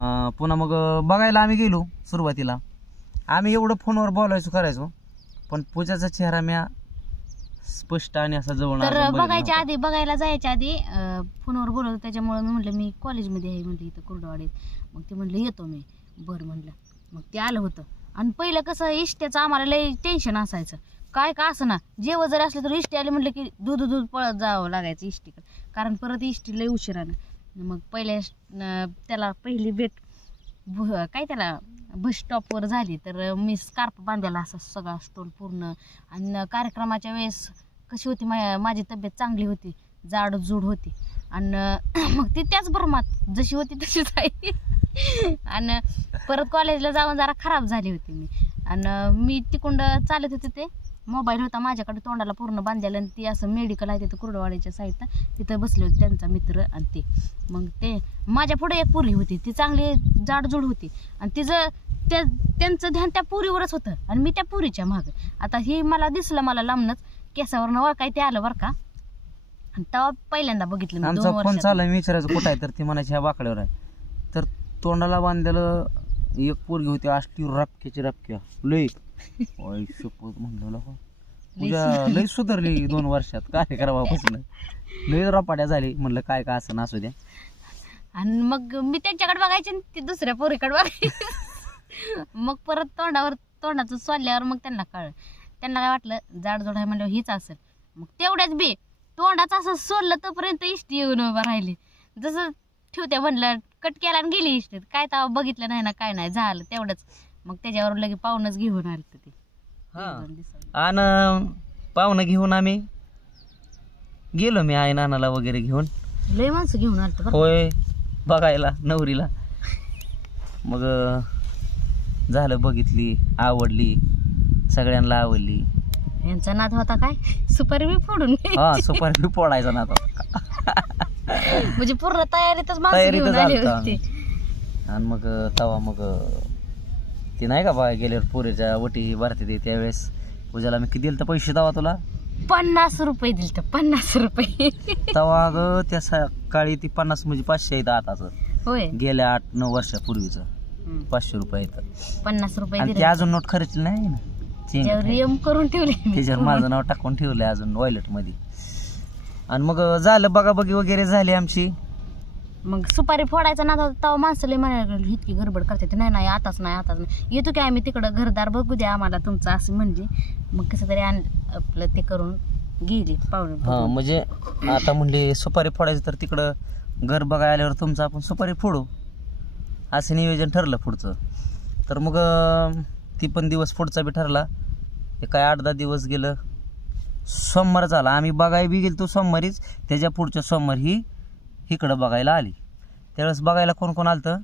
अं, पुन्हा मग अं, बघायला आम्ही गेलो सुरुवातीला. आम्ही एवढं फोनवर बोलायचो करायचो. पण पूजाचा चेहरा म्या स्पष्ट आणि असा जवळ तर अजून बघितला बघायच्या नव्हता. आधी बघायला जायच्या आधी अं, फोनवर बोलत होते, त्याच्यामुळे मी म्हटलं मी कॉलेजमध्ये आहे म्हटलं इथं कुर्डवाडीत. मग ते म्हटलं येतो मी. बरं म्हटलं. मग ते आलं होतं. आणि पहिलं कसं इष्ट्याचं आम्हाला लय टेन्शन असायचं. काय का असं ना जेवण जरी असलं तर इष्टी आली म्हटलं की दूध दूध पळत जावं लागायचं इष्टीकडे. कारण परत इष्टी लय उशिरानं. मग पहिल्या त्याला पहिली भेट भ- काय त्याला बस स्टॉपवर झाली. तर मी स्कार्फ बांधायला असा सगळा स्टोल पूर्ण. आणि कार्यक्रमाच्या वेळेस कशी होती मा माझी तब्येत चांगली होती जाड जूड होती. आणि मग ती त्याच भरमात जशी होती तशीच आहे आणि परत कॉलेजला जाऊन जरा खराब झाली होती मी. आणि मी तिकडं चालत होते ते. मोबाईल होता माझ्याकडे तोंडाला पूर्ण बांधलेला आणि ती असं मेडिकल आहे तिथं कुर्डवाडीच्या साईडला तिथं बसले होते त्यांचा मित्र आणि ते. मग ते माझ्या पुढे एक पुरी होती ती चांगली जाडजूड होती. आणि तिचं त्या त्यांचं ध्यान त्या पुरीवरच होतं आणि मी त्या पुरीच्या मागं. आता ही मला दिसलं मला लांबनच केसावरनं ओळखाय ते आलं बरं का? आणि तेव्हा पहिल्यांदा बघितलं मी आमचा दोन फोन वर्षात. चालला मी विचारायचं कुठं आहे तर ती म्हणायची ह्या बाकड्यावर आहे. तर तोंडाला बांधलेलं एक पोरगी होती अष्टी रपक्याची रपक्या. लई. ओय शपथ म्हणलं का तुझ्या लई सुधारली दोन वर्षात. काय करावापासून? लई रपाट्या झाली. म्हणलं काय का असं असू द्या. आणि मग मी त्यांच्याकडे बघायचे आणि ती दुसऱ्या पोरीकडे बघायची. मग परत तोंडावर तोंडाचं सोडल्यावर मग त्यांना कळलं. त्यांना काय वाटलं? जाडजोड आहे म्हणल्यावर हीच असेल. मग तेवढ्याच बी तोंडाचं असं सोडलं तोपर्यंत इष्टी येऊन उभं राहिली. जसं ठेवते म्हणलं कट केला आणि गेली इष्टीत काय तेव्हा बघितलं नाही ना काय नाही झालं तेवढंच. मग त्याच्यावर लगे पाहूनच घेऊन आलं ते. हा. आणि पाहुणं घेऊन आम्ही गेलो मी आई नानाला वगैरे घेऊन. लय माणसं घेऊन आलं बरं होय बघायला नवरीला. मग अं, झालं बघितली आवडली सगळ्यांना आवडली. यांचा नाद होता काय? सुपारी बी फोडून हा सुपारी बी पोडायचा ना आता म्हणजे पूर्ण तयारीतच माणसं तयारीतच घेऊन आली आलतो होती आणि मग तवा मग ती नाही का बा गेल्यावर पुरेच्या वटी भरते ते त्यावेळेस? पूजाला मी किती दिलं पैसे तवा तुला? पन्नास रुपये दिल तर पन्नास रुपये. तवा अगं त्या सकाळी ती पन्नास म्हणजे पाचशे येतं आताचं. होय. गेल्या आठ नऊ वर्षापूर्वीचं. हम्म. पाचशे रुपये येतं पन्नास रुपये आणि दिले ते अजून नोट खर्चली नाही ना? त्याच्यावर रियम करून ठेवले. मी. त्याच्यावर माझं नाव टाकून ठेवलंय अजून वॉयलेटमध्ये. आणि मग झालं बघा बघी वगैरे झाली आमची. मग सुपारी फोडायचा ना तेव्हा माणसं लय म्हणायला लागली, इतकी गडबड करते ते नाही नाही आताच नाही आताच नाही. येतो की आम्ही तिकडं घरदार बघू द्या आम्हाला तुमचं असं म्हणली. मग कसं तरी आण आपलं ते करून गेली पाहुणे हा म्हणजे आता म्हणले सुपारी फोडायचं तर तिकडं घर बघायला आल्यावर तुमचं आपण सुपारी फोडू. असं नियोजन ठरलं पुढचं. तर मग अं, ती पण दिवस पुढचा बी ठरला. ते काय आठ दहा दिवस गेलं. सोमवार झाला. आम्ही बघायला बी गेलो तो सोमवारीच त्याच्या पुढच्या सोमवार ही इकडं बघायला आली. त्यावेळेस बघायला कोण कोण आलं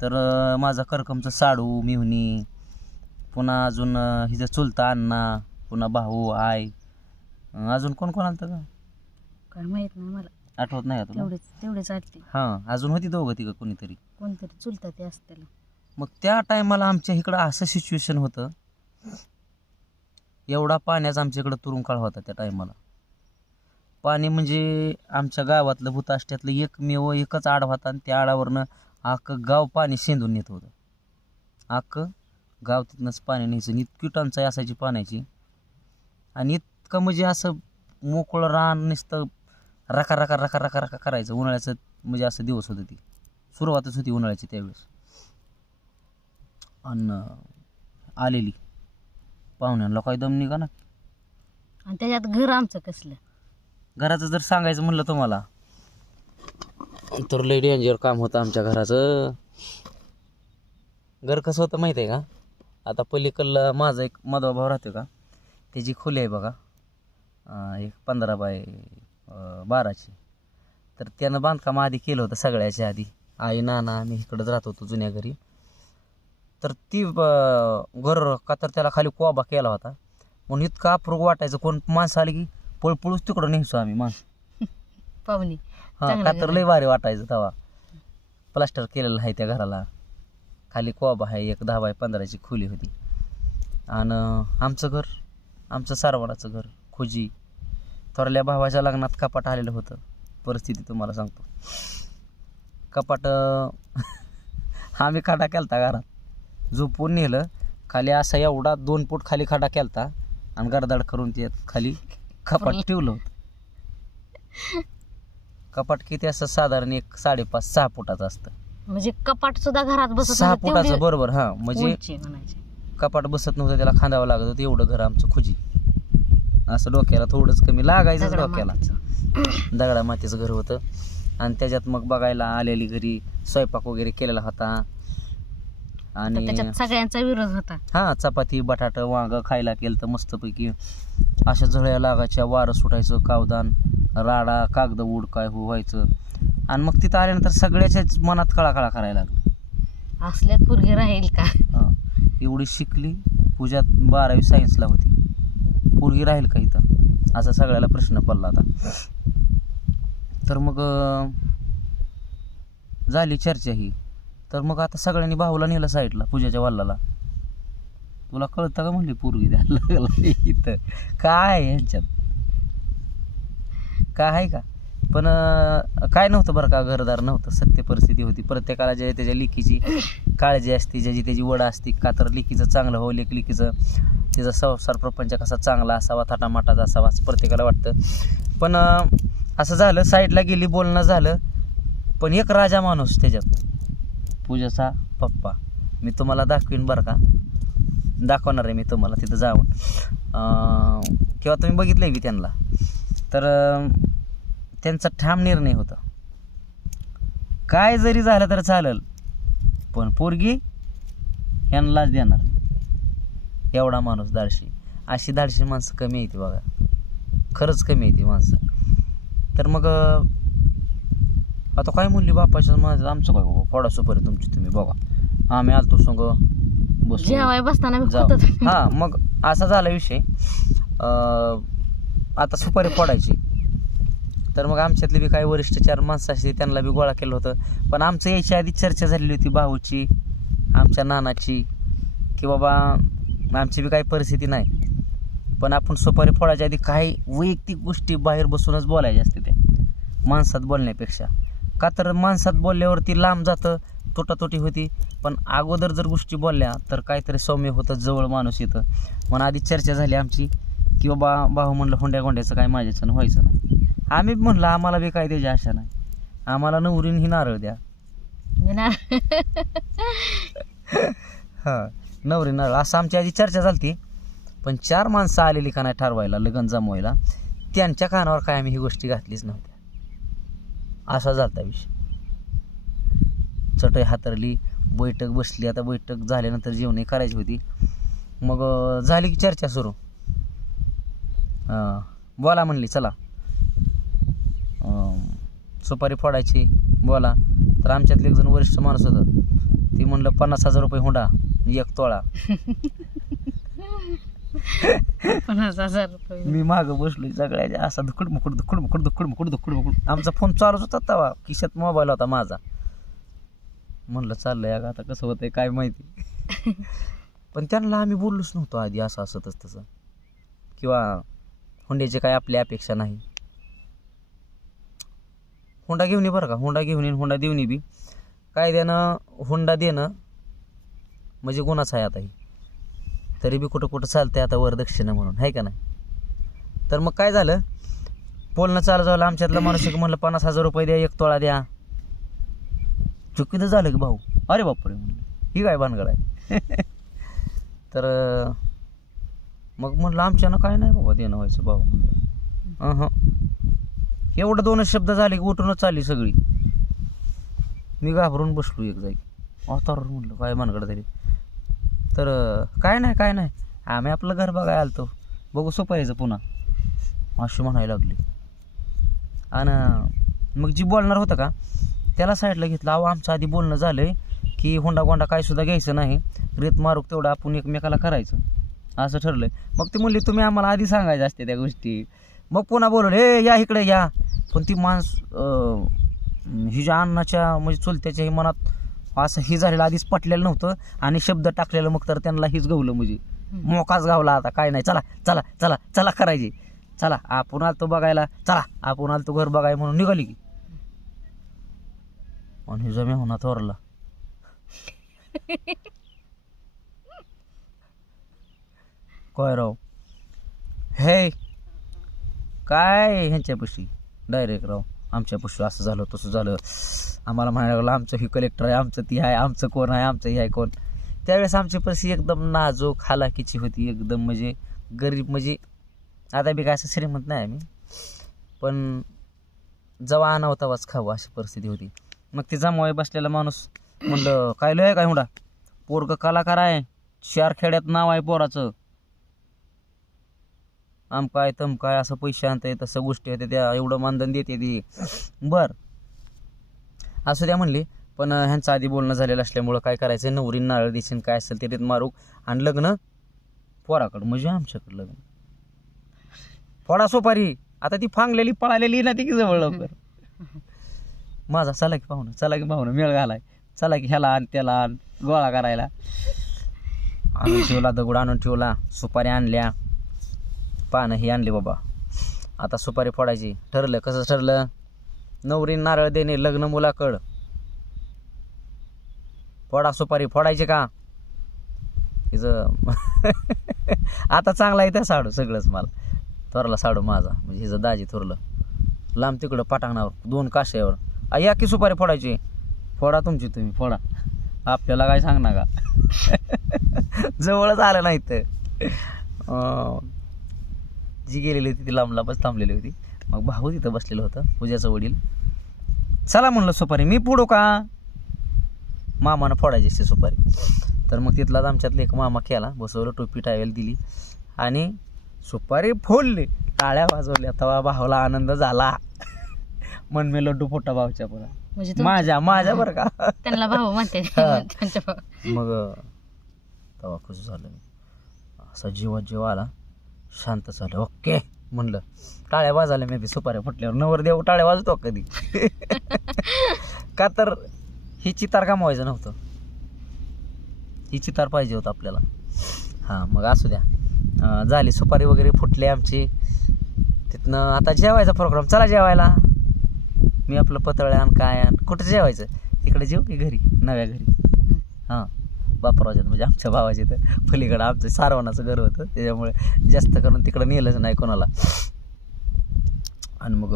तर माझा करकमचं साडू मिहुनी पुन्हा अजून हिचं चुलता अण्णा पुन्हा भाऊ आय अजून कोण कोण आलं का काय माहीत नाही मला. आठवत नाही का तुला? तेवढेच तेवढेच आलते हां अजून होती दोघं तिघं कोणीतरी? कोणतरी चुलता ते असतील. मग त्या टायमाला आमच्या इकडं असं सिच्युएशन होतं एवढा पाण्याचा आमच्याकडं तुरुंकाळ होता त्या टायमाला. पाणी म्हणजे आमच्या गावातलं भूताष्ट्यातलं एकमेव एकच आड होता आणि त्या आडावरनं अख्खं गाव पाणी शेंदून नेत होतं. अख्खं गाव तिथनंच पाणी न्यायचं आणि इतकी टंचाई असायची पाण्याची. आणि इतकं म्हणजे असं मोकळं रान नुसतं रका रका रका रका रका करायचं. उन्हाळ्याचं म्हणजे असं दिवस होतं ती. सुरुवातच होती उन्हाळ्याची त्यावेळेस. आणि आलेली. पाहुण्यांना काही दम निघा ना. आणि त्याच्यात घर आमचं कसलं? घराचं जर सांगायचं म्हणलं तुम्हाला. तर लय डेंजर काम होतं आमच्या घराचं. घर कसं होतं माहिती आहे का? आता पलीकडला माझा एक मधवा भाऊ राहतो का? त्याची खोली आहे बघा अं, एक पंधरा बाय अं, बाराची. तर त्यानं बांधकाम आधी केलं होतं सगळ्याच्या आधी. आई नाना आम्ही इकडंच राहत होतो जुन्या घरी. तर ती घर का तर त्याला खाली कोबा केला होता. म्हणून इतकं अप्रूप वाटायचं कोण माणसं आली की पळपळूच तिकडं न्यायचो आम्ही माणसं. पाहुणी हा चांगलं का तर. लय भारी वाटायचं तेव्हा. प्लास्टर केलेलं आहे त्या घराला. खाली कोबा आहे एक दहा बाय पंधराची खोली होती. आणि आमचं घर आमचं सारवणाचं घर खोजी. थोरल्या भावाच्या लग्नात कपाट आलेलं होतं. परिस्थिती तुम्हाला सांगतो. कपाट आम्ही खडा केलता घरात. झोपून नेलं. खाली असा एवढा दोन फूट खाली खडा केलता आणि गरदाड करून ते खाली कपाट ठेवलं होतं. कपाट किती असं साधारण एक साडेपाच सहा फुटाचं असतं. म्हणजे कपाट सुद्धा घरात बसत सहा नव्हतं, तेवढी फुटाचं बरोबर हा म्हणजे उंची म्हणायची. कपाट बसत नव्हतं त्याला खांदावं लागत होतं एवढं घर आमचं खुजी. असं डोक्याला थोडंच कमी लागायचं दगडा डोक्याला. मातीचं. दगडा मातीचं घर होतं. आणि त्याच्यात मग बघायला आलेली घरी स्वयंपाक वगैरे केलेला होता. तर आणि त्याच्यात सगळ्यांचा विरोध होता. हा चपाती बटाट वांग खायला केलं तर मस्तपैकी अशा झळ्या लागायच्या वारं सुटायचं कावदान राडा कागद उड काय हो व्हायचं. आणि मग तिथं आल्यानंतर सगळ्याच्याच मनात कळाकळा करायला लागलं. असल्यात पोरगी राहील का? हा. एवढी शिकली पूजा बारावी सायन्सला होती. पोरगी राहील का इथं? असा सगळ्याला प्रश्न पडला आता. तर मग अं, झाली चर्चा ही. तर मग आता सगळ्यांनी भाऊला नेलं साईडला पूजाच्या वल्लाला. तुला कळतं का म्हणली पूर्वी द्यायला इथं? काय आहे ह्यांच्यात? काय आहे का? पण काय नव्हतं बरं का घरदार नव्हतं. सत्य परिस्थिती होती. प्रत्येकाला जे त्याच्या लेकीची काळजी असते ज्याची त्याची वड असते का तर लिकीचं चांगलं हो लेख लिकीचं तिचा संसार प्रपंच कसा चांगला असावा थाटामाटाचा असावा असं प्रत्येकाला वाटतं. पण असं झालं साईडला गेली बोलणं झालं. पण एक राजा माणूस त्याच्यात. पूजाचा पप्पा. मी तुम्हाला दाखवीन बरं का? दाखवणार आहे मी तुम्हाला तिथं जाऊन. किंवा तुम्ही बघितलं मी त्यांना. तर त्यांचा ठाम निर्णय होता. काय जरी झालं तर चालेल पण पोरगी यांनाच देणार. एवढा माणूस धाडशी अशी धाडशी माणसं कमी येते बघा. खरंच कमी येते माणसं. तर मग आता काय म्हणली बापाच्या माझं आमचं काय बाबा फोडा सुपारी तुमची तुम्ही बघा. आम्ही आलतो संग बसू जेवाय बसताना मी जाऊ हा मग असा झाला विषय. अं, आता सुपारी फोडायची. तर मग आमच्यातले बी काही वरिष्ठ चार माणसं असते त्यांना बी गोळा केलं होतं. पण आमचं याच्या आधी चर्चा झालेली होती भाऊची आमच्या नानाची की बाबा आमची बी काही परिस्थिती नाही. पण आपण सुपारी फोडायच्या आधी काही वैयक्तिक गोष्टी बाहेर बसूनच बोलायच्या असते त्या. माणसात बोलण्यापेक्षा. का तर माणसात बोलल्यावरती लांब जातं तुटातुटी होती. पण अगोदर जर गोष्टी बोलल्या तर काहीतरी सौम्य होतं जवळ माणूस येतं. म्हणून आधी चर्चा झाली आमची की बाबा भाऊ म्हणलं हुंड्या गोंड्याचं काय माझ्याच्यानं व्हायचं नाही. आम्ही म्हणलं आम्हाला बी काय त्याची आशा नाही. आम्हाला नवरीन ही नारळ द्या. हां नवरी नारळ. असं आमची आधी चर्चा झाली पण चार माणसं आलेली का नाही ठरवायला लग्न जमवायला त्यांच्या कानावर काय आम्ही ही गोष्टी घातलीच नव्हत्या असा जाता विषय. चटई हातरली बैठक बसली आता बैठक झाल्यानंतर जेवणे करायची होती. मग झाली की चर्चा सुरू. बोला म्हणली चला. सुपारी फोडायची बोला. तर आमच्यातले एक जण वरिष्ठ माणूस होतं. ती म्हणलं पन्नास हजार रुपये हुंडा एक तोळा. पन्नास हजार रुपये. मी मागं बसलोय सगळ्याच्या असा दुखड मुकुड दुखड मुकुड दुखड मुकुड दुखड मुकुड. आमचा फोन चालूच होता तवा खिशात मोबाईल होता माझा. म्हणलं चाललंय अगं आता कसं होतंय काय माहिती. पण त्यांना आम्ही बोललोच नव्हतो आधी असं असं तसं. तसं किंवा हुंड्याची काय आपली अपेक्षा नाही. हुंडा घेऊन ये बरं का. हुंडा घेऊन येईन हुंडा देऊन बी. कायद्यानं हुंडा देणं म्हणजे गुन्हाच आहे आता ही. तरी बी कुठं कुठं चालतंय आता वरदक्षिणा म्हणून आहे का नाही? तर मग काय झालं? बोलणं चालू झालं आमच्यातलं माणूस एक म्हणलं पन्नास हजार रुपये द्या एक तोळा द्या. चुकीचं झालं की भाऊ. अरे बापरे म्हणलं. ही काय भानगड आहे? तर मग म्हणलं आमच्यानं काय नाही बाबा देणं व्हायचं भाऊ म्हणलं. हं एवढं दोनच शब्द झाले की उठूनच चालली सगळी. मी घाबरून बसलो एक जागी. अवतार म्हणलं काय भानगड झाली? तर काय नाही काय नाही. आम्ही आपलं घर बघायला आलतो. बघू सोपायचं पुन्हा. अशी म्हणायला लागली. आणि मग जी बोलणार होतं का त्याला साईडला घेतलं. अहो आमचं आधी बोलणं झालं आहे की होंडा गोंडा काय सुद्धा घ्यायचं नाही. रेत मारूक तेवढं आपण एकमेकाला करायचं. असं ठरलंय. मग ती म्हणली तुम्ही आम्हाला आधी सांगायचं असते त्या गोष्टी. मग पुन्हा बोलवलं हे या इकडे या. पण ती माणस अं, हिच्या अन्नाच्या म्हणजे चुलत्याच्याही मनात असं हे झालेलं आधीच पटलेलं नव्हतं आणि शब्द टाकलेलं मग तर त्यांना हीच गवलं म्हणजे. मोकाच गावला आता काय नाही चला चला चला चला करायची. चला आपण आलतो बघायला चला आपण आलतो घर बघाय म्हणून निघाली की. आणि हिचा मेहुणा थोरला. काय राव? हे काय ह्यांच्यापाशी? डायरेक्ट राव. आमच्यापाशी असं झालं तसं झालं. आम्हाला म्हणायला लागलं आमचं ही कलेक्टर आहे आमचं ती आहे आमचं कोण आहे आमचं हे आहे कोण? त्यावेळेस आमची पशी एकदम नाजूक हालाकीची होती एकदम म्हणजे गरीब म्हणजे आता बी काय असं श्रीमंत नाही आम्ही. पण जवा आणावं वाच खावं अशी परिस्थिती होती. मग ते जमावे बसलेला माणूस म्हणलं काय लय काय हुडा? पोरग कलाकार आहे. चार खेड्यात नाव आहे पोराचं. आम काय तम काय असं पैसे आणताय तसं गोष्टी होत्या त्या एवढं मानधन देते ती. बर. असं त्या म्हणली पण ह्यांचं आधी बोलणं झालेलं असल्यामुळं काय करायचं? नवरी नारळ दिसेन काय असेल ते देत मारू आणि लग्न? पोराकडं म्हणजे आमच्याकडं लग्न. फोडा सोपारी. आता ती फांगलेली पळालेली ना ती की जवळ लवकर. माझा चला की पाहुणं चला की पाहुणं मेळ घालाय. चला की ह्याला आण त्याला आण गोळा करायला. आणून ठेवला दगड आणून ठेवला सुपारी आणल्या. पानं ही आणली बाबा. आता सुपारी फोडायची. ठरलं कसं ठरलं? नवरी नारळ देणे लग्न मुलाकड फोडा सुपारी फोडायची का? हिचं आता चांगला आहे त्या साडू सगळंच मला. थोरला साडू माझा म्हणजे हिचं दाजी थोरलं. लांब तिकडं पाटांगणावर दोन काश्यावर आ, या की सुपारी फोडायची? फोडा तुमची तुम्ही फोडा. आपल्याला काय सांग का? जवळच आलं नाही तर जी गेलेली होती ती लांब लांबच थांबलेली होती. मग भाऊ तिथं बसलेलं होतं पूजाचं वडील. चला म्हणलं सुपारी मी फोडू का? मामानं फोडायची असते सुपारी. तर मग तिथलाच आमच्यातला एक मामा केला बसवलं टोपी टावेल दिली. आणि सुपारी फोडली टाळ्या वाजवल्या. तेव्हा भावाला आनंद झाला. मन मी लड्डू फोटा भाऊच्या पुरा म्हणजे माझ्या माझ्या बरं का? त्यांना भाऊ म्हणते. मग तेव्हा खुश झालं मी. असा जीवात जीव आला. शांत झालं. ओके म्हणलं. टाळ्या वाजवल्या मी बी सुपाऱ्या फुटल्यावर नवर देव टाळ्या वाजतो कधी? का तर ही चितार कामवायचं नव्हतं. ही चितार पाहिजे होतं आपल्याला. हां मग असू द्या. झाली सुपारी वगैरे फुटली आमची. तिथनं आता जेवायचा प्रोग्राम चला जेवायला. मी आपलं पतळ्या आण काय आण. कुठं जेवायचं? इकडे जेव की घरी? नव्या घरी. हां. बापराजात म्हणजे आमच्या भावाच्या इथं. पलीकडं आमचं सारवणाचं घर होतं. त्याच्यामुळे जास्त करून तिकडं नेलंच नाही कोणाला. आणि मग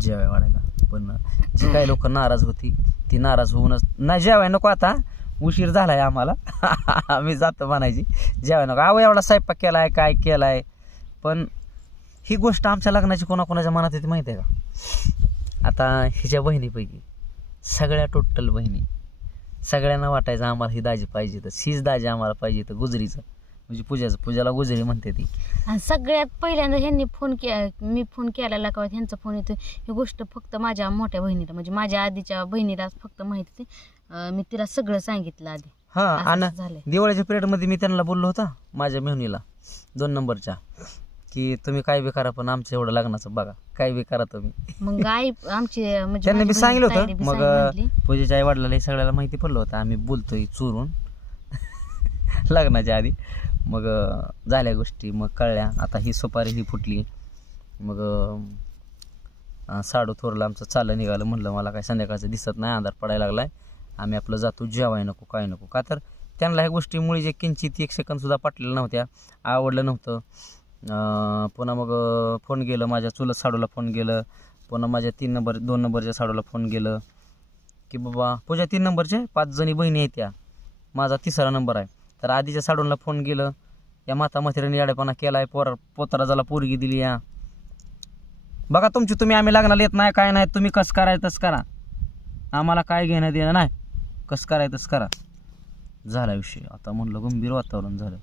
जेवाय वाढायला. पण जी काही लोक नाराज होती ती नाराज होऊनच नाही जेवाय नको आता. उशीर झालाय आम्हाला. आम्ही जातो म्हणायची जेवाय नको. आव एवढा स्वयंपाक केलाय काय केलाय? पण ही गोष्ट आमच्या लग्नाची कोणाकोणाच्या मनात येते माहिती आहे का? आता हिच्या बहिणीपैकी सगळ्या टोटल बहिणी सगळ्यांना वाटायचं आम्हाला ही दाजी पाहिजे तर हीच दाजी आम्हाला पाहिजे तर गुजरीचं. म्हणजे पूजाचं पूजाला गुजरी म्हणते ती. आणि सगळ्यात पहिल्यांदा ह्यांनी फोन के मी फोन केलेला का ह्यांचा फोन येतो ही गोष्ट फक्त माझ्या मोठ्या बहिणीला म्हणजे माझ्या आधीच्या बहिणीला फक्त माहिती होती. मी तिला सगळं सांगितलं आधी. हा असं आणि झालंय. दिवाळीच्या पिरियडमध्ये मी त्यांना बोललो होता माझ्या मेहुणीला दोन नंबरच्या. की तुम्ही काय बी करा पण आमचं एवढं लग्नाचं बघा. काय बी करा तुम्ही. मग आई आमची म्हणजे त्यांनी माझी सांगितलं बहीण ताईने होतं. मग. पूजेच्या आई वडिलाला सगळ्याला माहिती पडलं होतं. आम्ही बोलतोय चोरून. लग्नाच्या आधी. मग अं, झाल्या गोष्टी. मग कळल्या. आता ही सुपारी ही फुटली. मग अं, साडू थोरलं आमचं चाललं निघालं. म्हणलं मला काय संध्याकाळचं दिसत नाही. अंधार पडायला लागलाय. आम्ही आपलं जातो. जेवाय नको काय नको. का तर त्यांना ह्या गोष्टीमुळे जे किंचित एक सेकंदसुद्धा पटलेलं नव्हत्या. आवडलं नव्हतं. पुन्हा मग फोन गेलं माझ्या चुलत साडूला फोन गेलं. पुन्हा माझ्या तीन नंबर दोन नंबरच्या साडूला फोन गेलं. की बाबा पूजा तीन नंबरचे पाच जणी बहिणी आहेत त्या. माझा तिसरा नंबर आहे. तर आधीच्या साडूला फोन गेलं. या माता म्हातारीने याडेपणा केला आहे पोर पोतराजाला पोरगी दिली या. बघा तुमची तुम्ही आम्ही लग्नाला येत नाही काय नाही. तुम्ही कसं करायचं तसं करा. आम्हाला काय घेणं देणं नाही. कसं करायचं तसं करा. झाला विषय. आता म्हणलं गंभीर वातावरण झालं.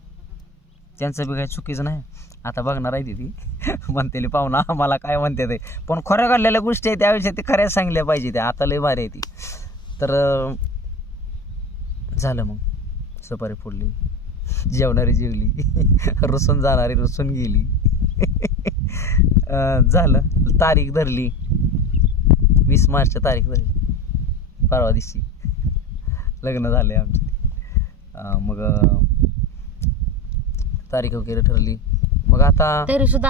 त्यांचं बी काही चुकीचं नाही. आता बघणार आहे ती म्हणतेली पाहुणा आम्हाला काय म्हणते ते? पण खऱ्या घडलेल्या गोष्टी आहेत त्याविषयी ते खऱ्या सांगल्या पाहिजे त्या. आता लय भारी आहे ती. तर झालं मग. सुपारी फोडली. जेवणारी जेवली. रुसून जाणारी रुसून गेली. झालं. तारीख धरली. वीस मार्चच्या तारीख धरली. परवा दिवशी. लग्न झाले आमचे. मग तारीख वगैरे ठरली. मग आता तरी सुद्धा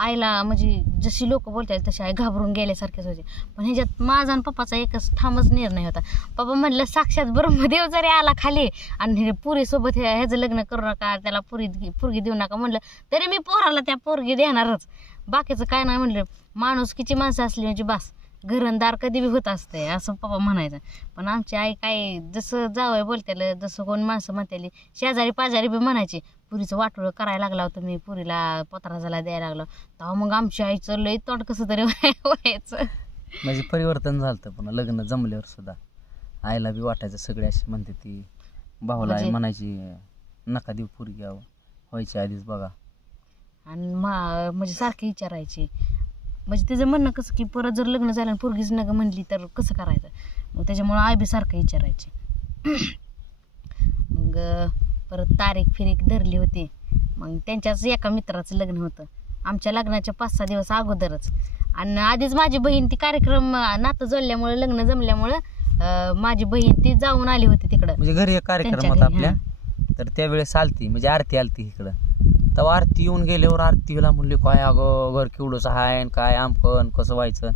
आईला म्हणजे जशी लोक बोलतात तशी आई घाबरून गेल्यासारखेच होते. पण ह्याच्यात माझा आणि पप्पाचा एकच ठामच निर्णय होता. पप्पा म्हणलं साक्षात ब्रह्मदेव जरी आला खाली आणि हे पुरीसोबत हे- ह्याचं लग्न करू नका त्याला पुरी पुरगी देऊ नका म्हणलं तरी मी पोराला त्या पोरगी देणारच. बाकीचं काय नाही म्हणलं. माणुसकीची माणसं असली म्हणजे बास. घरंदार कधी बी होत असते असं पप्पा म्हणायचं. पण आमची आई काय जसं जावं बोलत्याला जसं कोण माणसं म्हणतेली शेजारी पाजारी बी म्हणायची पुरीचं वाटोळं करायला लागला होतं मी पुरीला पत्राजाला द्यायला लागलो तेव्हा मग आमच्या आईचं लई तोंड कसं तरी व्हायचं. म्हणजे परिवर्तन झालं पुन्हा लग्न जमल्यावर सुद्धा. आईला बी वाटायचं सगळे अशी म्हणते ती भाऊला आई म्हणजे- म्हणायची नका देऊ पोरगी आहो व्हायच्या आधीच बघा. आणि मा म्हणजे सारखी विचारायची. म्हणजे तिचं म्हणणं कसं की परत जर लग्न झालं आणि पोरगीच नका म्हणली तर कसं करायचं? मग त्याच्यामुळं आई बी सारखं विचारायची. मग परत तारीख फिरीक धरली होती. मग त्यांच्याच एका मित्राचं लग्न होतं. आमच्या लग्नाच्या पाच सहा दिवस अगोदरच. आणि आधीच माझी बहीण ती कार्यक्रम नातं जोडल्यामुळं लग्न जमल्यामुळं माझी बहीण ती जाऊन आली होती तिकडं. म्हणजे घरी एक कार्यक्रम होता आपल्या. तर त्यावेळेस आलती म्हणजे आरती आलती इकडं. तेव्हा आरती येऊन गेल्यावर आरतीला म्हणली काय अगं घर केवढंच आहे आणि काय आमकन कसं व्हायचं?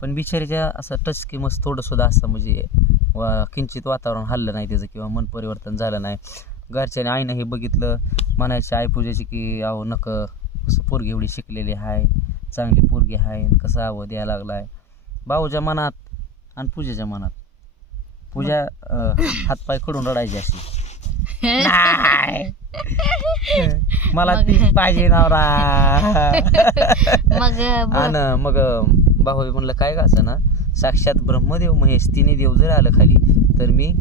पण बिचारीच्या असं टचकी मस्त थोडंसुद्धा असं म्हणजे वा- किंचित वातावरण हल्लं नाही त्याचं किंवा मन परिवर्तन झालं नाही. घरच्याने आईनं हे बघितलं म्हणायचे आई पूजाची की अहो नक कसं पोरगी एवढी शिकलेली आहे चांगली पोरगी आहे कसं आवं द्यायला आहे भाऊच्या मनात आणि पूजेच्या मनात पूजा हातपायकडून रडायची अशी. नाही. मला मग- ती पाहिजे नवरा. मग आणि मग भाऊ म्हणलं काय का असं ना? साक्षात ब्रह्मदेव महेश तिने देव जर आलं खाली तर मी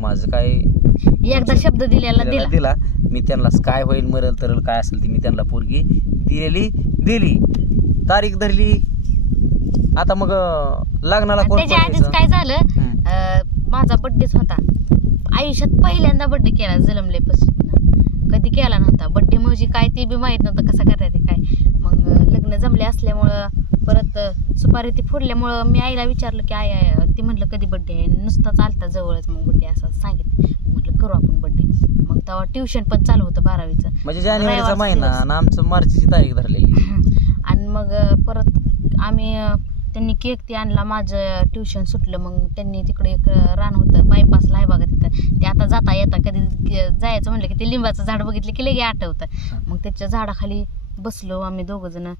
माझं काय एकदा शब्द दिलेला दिला. दिला. मी त्यांना काय होईल मरल तरल काय असेल ती मी त्यांना पोरगी दिलेली दिली. तारीख धरली. आता मग अं, लग्नाला आणि कोण त्याच्या आधीच बोलवायचं? काय झालं? हम्म. अं, माझा बड्डेच होता. आयुष्यात पहिल्यांदा बड्डे केला जलमल्यापासून कधी केला नव्हता. बड्डे म्हणजे काय ते बी माहीत नव्हतं कसा करायचं काय. मग लग्न जमले असल्यामुळं परत सुपारी ती फोडल्यामुळं मी आईला विचारलं की आई ती म्हटलं कधी बड्डे आहे? नुसता चालता जवळच मग बड्डे असं सांगितलं. म्हटलं करू आपण बड्डे मग तेव्हा ट्युशन पण चालू होतं बारावीचं. म्हणजे जानेवारीचा महिना. आणि आमचं मार्चची तारीख धरलेली. आणि मग परत आम्ही त्यांनी केक ते आणला माझं ट्युशन सुटलं मग त्यांनी तिकडे एक रान होतं बायपासला आहे बघा तिथं. ते आता जाता येता कधी जायचं म्हणलं की ते लिंबाचं झाड बघितलं की लगे आठवतं. मग त्याच्या झाडाखाली बसलो आम्ही दोघं जण.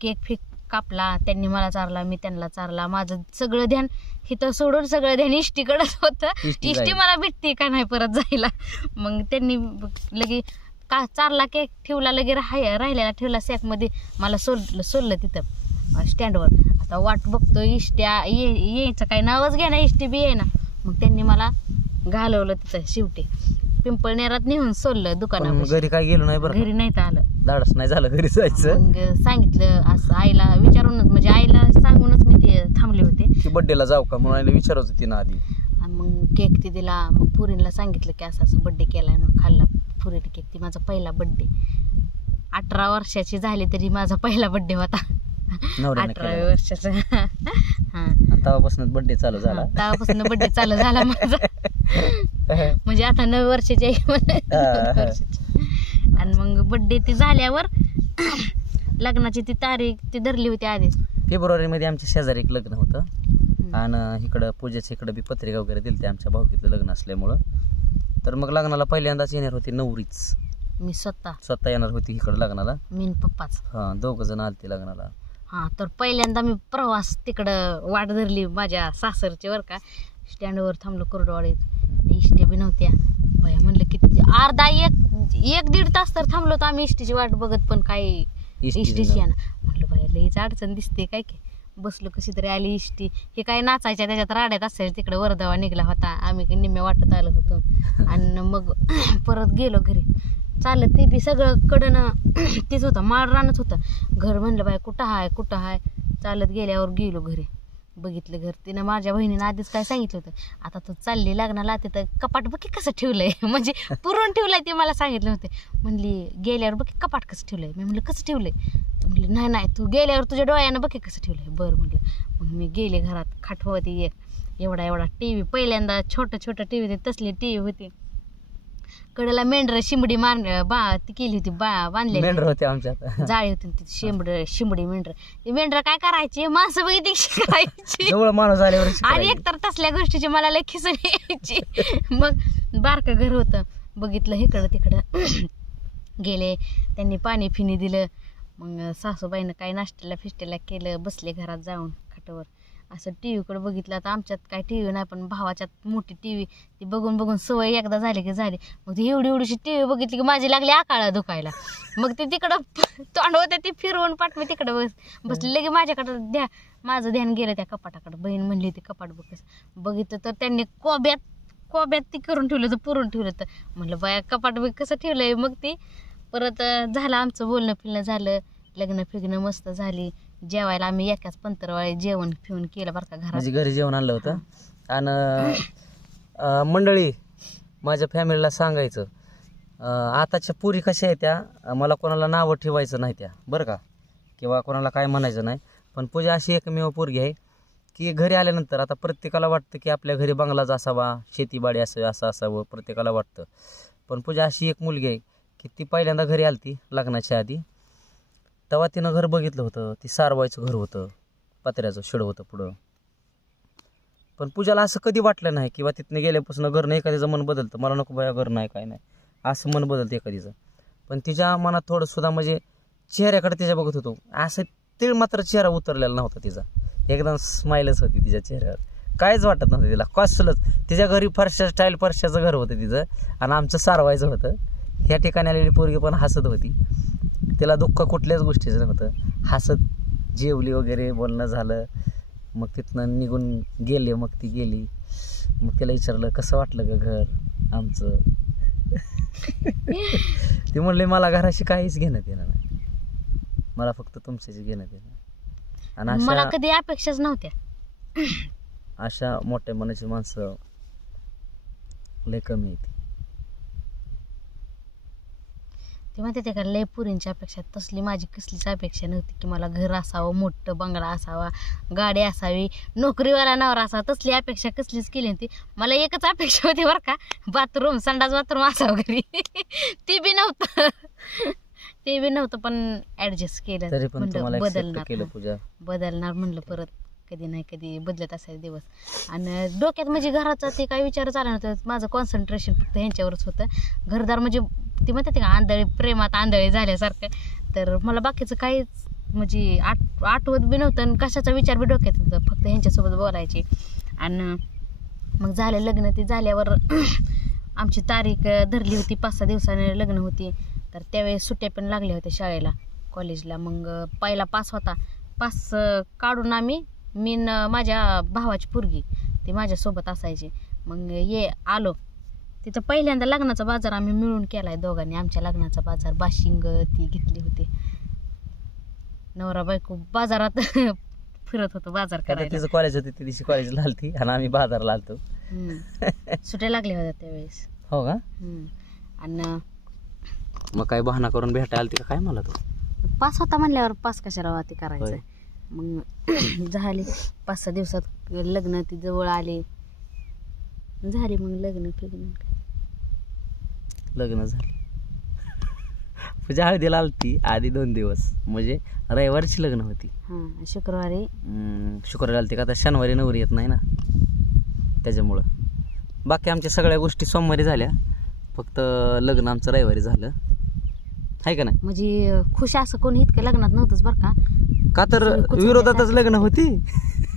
केक फेक कापला त्यांनी मला चारला मी त्यांना चारला. माझं सगळं ध्यान इथं सोडून सगळं ध्यान इष्टीकडंच होतं. इष्टी. मला भेटते का नाही परत जायला? मग त्यांनी लगे का चारला केक ठेवला लगे राहाय राहिलेला ठेवला सॅकमध्ये मला सोडलं सोडलं तिथं स्टँडवर आता वाट बघतो इष्ट्या ये यायचं काय नावच घ्या ना इष्टी बी ना. मग त्यांनी मला घालवलं तिथं शेवटी. पिंपळनेरात नेऊन सोडलं पण दुकानावर घरी काय गेलो नाही बरं घरी नाही तर आलं. धाडस नाही झालं घरी जायचं. मग सांगितलं असं आईला विचारूनच म्हणजे आईला सांगूनच मी ते थांबले होते. की बड्डेला जाऊ का म्हणून आईला विचारत होती तिनं आधी. आणि मग केक ते दिला. मग पुरीला सांगितलं की असं असं बड्डे केलाय मग खाल्ला पुरीने केक. ती माझा पहिला बड्डे अठरा वर्षाची झाली तरी माझा पहिला बड्डे होता. नवऱ्याने अठराव्या केला. वर्षाचा. हा. आणि तेव्हापासून बड्डे चालू झाला. तेव्हापासून बड्डे चालू झाला माझा. म्हणजे आता नऊ वर्षाची आहे मला. नऊ वर्षाची. आणि मग बड्डे ती झाल्यावर लग्नाची ती तारीख ती धरली होती आधीच. फेब्रुवारी मध्ये आमच्या शेजारी एक लग्न होतं. आणि इकडं पूजेच्या इकडं बी पत्रिका वगैरे दिली ते आमच्या भाऊकीतलं लग्न असल्यामुळं. तर मग लग्नाला पहिल्यांदाच येणार होती नवरीच. मी स्वतः. स्वतः येणार होती इकडं लग्नाला. मीन पप्पाच. हां दोघं जण आलते लग्नाला. हा तर पहिल्यांदा मी प्रवास तिकडं वाट धरली माझ्या सासरची बरं का. स्टँडवर थांबलो कुरडवाडीत. इष्ट्या बी नव्हत्या. भया म्हणलं किती अर्धा एक एक दीड तास तर थांबलो तर आम्ही इष्टीची वाट बघत पण काही इष्टी इष्टीची. आहे ना म्हणलं बाया लईच अडचण दिसते काय की. बसलो कशी तरी आली इष्टी. हे काय नाचायच्या त्याच्यात राड्यात असायचं तिकडे वरदवा निघला होता. आम्ही निम्म्या वाटत आलो होतो. आणि मग परत गेलो घरी. चालत ते बी सगळं कडनं तेच होतं माळ रानच होतं. घर म्हणलं बाय कुठं हाय कुठं हाय? चालत गेल्यावर गेलो घरी. बघितलं घर. तिनं माझ्या बहिणीनं आधीच काय सांगितलं होतं? आता तू चालली लग्नाला तिथं कपाट बघी कसं ठेवलंय. म्हणजे पुरून ठेवलंय ते मला सांगितलं होते. म्हणली गेल्यावर बघी कपाट कसं ठेवलंय? मी म्हणलं कसं ठेवलंय? म्हणलं नाही नाही तू गेल्यावर तुझ्या डोळ्यानं बघी कसं ठेवलंय. बरं म्हणलं. मग मी गेले घरात खाटवती एक. एवढा एवढा टी व्ही पहिल्यांदा छोटं छोटं टी व्ही तसली टी व्ही होती. कडेला मेंढर शिंबडी मार बा ती केली होती बा बांधलेली. मेंढर होते आमच्यात. जाळी होती ती शिंबड शिंबडी मेंढर. ती मेंढर काय करायची? माणसं बघितली की शिकायची जवळ माणूस आल्यावर आणि शिकवायची. एकतर तसल्या गोष्टीची मला लय खिसून यायची. मग बारकं घर होतं. बघितलं इकडं तिकडं. गेले. त्यांनी पाणी फिनी दिलं. मग सासूबाईनं काय नाश्त्याला फिस्टेला केलं. बसले घरात जाऊन खाटावर. असं टी व्हीकडे बघितलं. तर आमच्यात काय टी व्ही नाही पण भावाच्यात मोठी टी व्ही ती बघून बघून सवय एकदा झाली की झाली. मग ती एवढी एवढीशी टी व्ही बघितली की माझी लागली आकाळा दुखायला. मग ती तिकडं तोंड होते ती फिरवून पाठ मी तिकडं बस बसले. की माझ्याकडं ध्या माझं ध्यान गेलं त्या कपाटाकडं. बहीण म्हणली ती कपाट बघ बघितलं तर त्यांनी कोब्यात कोब्यात ती करून ठेवलं तर पुरून ठेवलं तर म्हणलं बाया कपाट बघ कसं ठेवलंय? मग ती परत झालं आमचं बोलणं फिरणं झालं. लग्न फिरणं मस्त झाली. जेवायला आम्ही एकाच पंतरवाळे जेवण फिरून केलं बरं का घरात. म्हणजे घरी जेवण आणलं होतं. आणि अं, मंडळी माझ्या फॅमिलीला सांगायचं अं, आताच्या पुरी कशा आहेत त्या? अं, मला कोणाला नावं ठेवायचं नाही त्या बरं का? किंवा कोणाला काय म्हणायचं नाही. पण पूजा अशी एकमेव पोरगी आहे की घरी आल्यानंतर आता प्रत्येकाला वाटतं की आपल्या घरी बंगलाच असावा शेतीबाडी असावी असं असावं प्रत्येकाला वाटतं. पण पूजा अशी एक मुलगी आहे की ती पहिल्यांदा घरी आलती लग्नाच्या आधी. तेव्हा तिनं घर बघितलं होतं. ती सारवायचं घर होतं. पत्र्याचं शेड होतं पुढं. पण पूजाला असं कधी वाटलं नाही किंवा तिथनं गेल्यापासून घर नाही एखाद्याचं मन बदलतं. मला नको बाया घर नाही काय नाही. असं मन बदलतं एखादीचं. पण तिच्या मनात थोडं सुद्धा म्हणजे चेहऱ्याकडे तिच्या बघत होतो. असं तिळ मात्र चेहरा उतरलेला नव्हता तिचा. एकदम स्माईलच होती तिच्या चेहऱ्यावर. काहीच वाटत नव्हतं तिला. कसलंच. तिच्या घरी फरशा स्टाईल फरशाचं घर होतं तिचं. आणि आमचं सारवायचं होतं. ह्या ठिकाणी आलेली पोरगी पण हसत होती. तिला दुःख कुठल्याच गोष्टीचं नव्हतं. हसत जेवली वगैरे बोलणं झालं. मग तिथनं निघून गेले मग ती गेली. मग तिला विचारलं कसं वाटलं ग घर आमचं? ती म्हणले मला घराशी काहीच घेणं देणं नाही. मला फक्त तुमच्याशी घेणं देणं आणि मला अशा कधी अपेक्षाच नव्हत्या. अशा मोठ्या मनाची माणसं लय कमी आहेत. ते म्हणते ते का लय पुरींची अपेक्षा तसली माझी कसलीच अपेक्षा नव्हती की मला घर असावं मोठं बंगला असावा गाडी असावी नोकरीवाला नवरा असावा. तसली अपेक्षा कसलीच केली नव्हती. मला एकच अपेक्षा होती बरं का बाथरूम संडास बाथरूम असावं घरी. ते बी नव्हतं. ते बी नव्हतं पण ऍडजस्ट केलं. बदलणार बदलणार म्हणलं परत. कधी नाही कधी बदलत असायचे दिवस. आणि डोक्यात म्हणजे घराचा ते काही विचारच आला नव्हतं माझं कॉन्सन्ट्रेशन फक्त ह्यांच्यावरच होतं. घरदार म्हणजे ती म्हणतात ते का आंधळी प्रेमात आंधळी झाल्यासारखं. तर मला बाकीचं काहीच म्हणजे आठ आठवत बी नव्हतं आणि कशाचा विचार बी डोक्यात होतं फक्त ह्यांच्यासोबत बोलायचे. आणि मग झालं लग्न ते झाल्यावर आमची तारीख धरली होती पाच सहा दिवसाने लग्न होती. तर त्यावेळेस सुट्ट्या पण लागल्या होत्या शाळेला कॉलेजला. मग पहिला पास होता. पास काढून आम्ही मी न माझ्या भावाची पोरगी ती माझ्यासोबत असायची. मग ये आलो. तिथं पहिल्यांदा लग्नाचा बाजार आम्ही मिळून केलाय दोघांनी. आमच्या लग्नाचा बाजार बाशिंग ती घेतली होती. नवरा बायको बाजारात फिरत होतो बाजार करायला. तिचं कॉलेज होती ती दिवशी कॉलेजला आलती आणि आम्ही बाजारला आलतो. हम्म. सुट्ट्या लागल्या होत्या त्यावेळेस. हो का. आणि मग काय बहाणा करून भेटायला आलती का? काय मला तो? पास होता म्हणल्यावर पास कशाला होय. करायचं? मग झाले. पाच सहा दिवसात लग्न ती जवळ आले. झाले मग लग्न फिग्न. लग्न झालं. पूजा हळदीला आलती आधी दोन दिवस. म्हणजे रविवारची लग्न होती. हां शुक्रवारी. हम्म, शुक्रवारी आलती का आता शनिवारी नवरी येत नाही ना. त्याच्यामुळं. बाकी आमच्या सगळ्या गोष्टी सोमवारी झाल्या. फक्त लग्न आमचं रविवारी झालं. आहे का नाही? म्हणजे खुश असं कोणी इतकं लग्नात नव्हतंच बरं का. का तर विरोधातच लग्न होती?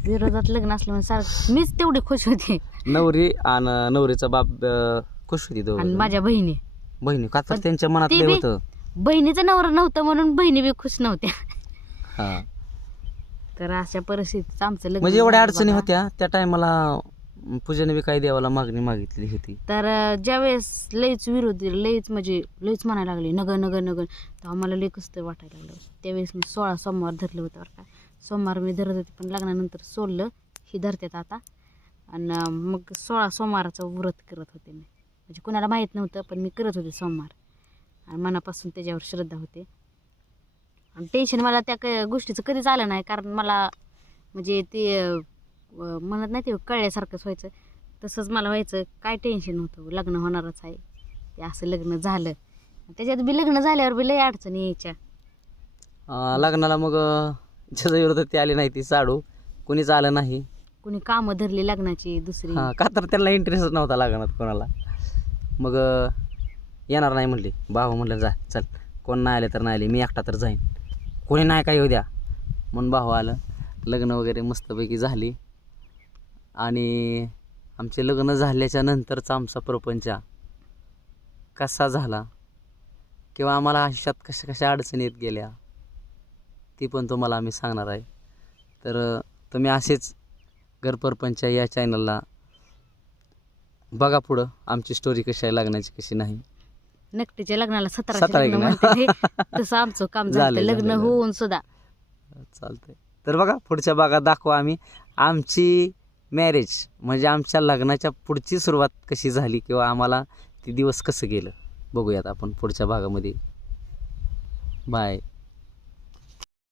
विरोधात लग्न असल्यामुळे सार मीच तेवढी खुश होती. नवरी आणि नवरीचा बाप अं, खुश होती आणि दोघं माझ्या बहिणी. बहिणी का तर पण त्यांच्या मनात ती लय बी- होतं. बहिणीचं नवरं नव्हतं म्हणून बहिणी बी खुश नव्हत्या. हा. तर अशा परिस्थितीत आमचं लग्न म्हणजे एवढ्या झालं अडचणी बघा. होत्या त्या टायमाला पूजेने बी काही देवाला मागणी मागितली होती. तर ज्यावेळेस लईच विरोध लईच म्हणजे लईच म्हणायला लागले नग नगर नगर तेव्हा मला लई कसं वाटायला लागलं. त्यावेळेस मी सोळा सोमवार धरलं होतं बरं का. सोमवार मी धरत होते पण लग्नानंतर सोडलं ही धरतात आता. आणि मग सोळा सोमवाराचं व्रत करत होते मी. म्हणजे कुणाला माहीत नव्हतं पण मी करत होते सोमवार. आणि मनापासून त्याच्यावर श्रद्धा होते. आणि टेन्शन मला त्या क गोष्टीचं कधीच आलं नाही कारण मला म्हणजे ते म्हणत नाही ते कळल्यासारखंच व्हायचं. तसंच मला व्हायचं काय टेन्शन होतं लग्न होणारच आहे. ते असं लग्न झालं. त्याच्यात बी लग्न झाल्यावर बी लय अडचणी यायच्या. लग्नाला मग ज्याच्या विरोधात ती आली नाही ती साडू. कोणीच आलं नाही. कुणी कामं धरली लग्नाची दुसरी. हां का तर त्यांना इंटरेस्ट नव्हता लग्नात कोणाला. मग येणार नाही म्हणली. भाऊ म्हणलं जा चल. कोण नाही आले तर नाही आले. मी एकटा तर जाईन. कोणी नाही काय येऊ द्या. म्हणून भाऊ आलं. लग्न वगैरे मस्तपैकी झाली. आणि आमचे लग्न झाल्याच्या नंतरचा आमचा प्रपंच कसा झाला? किंवा आम्हाला आयुष्यात कशा कशा अडचणी येत गेल्या? ती पण तुम्हाला आम्ही सांगणार आहे. तर तुम्ही असेच घरपरपंच या चॅनलला बघा पुढं आमची स्टोरी कशी आहे लग्नाची कशी नाही. नकटीच्या लग्नाला सतरा सतरा लग्न. म्हणते. तसं आमचं काम झालं लग्न होऊन सुद्धा. चालतंय. तर बघा पुढच्या भागात दाखवा आम्ही आमची मॅरेज म्हणजे आमच्या लग्नाच्या पुढची सुरुवात कशी झाली किंवा आम्हाला ते दिवस कसं गेलं? बघूयात आपण पुढच्या भागामध्ये. बाय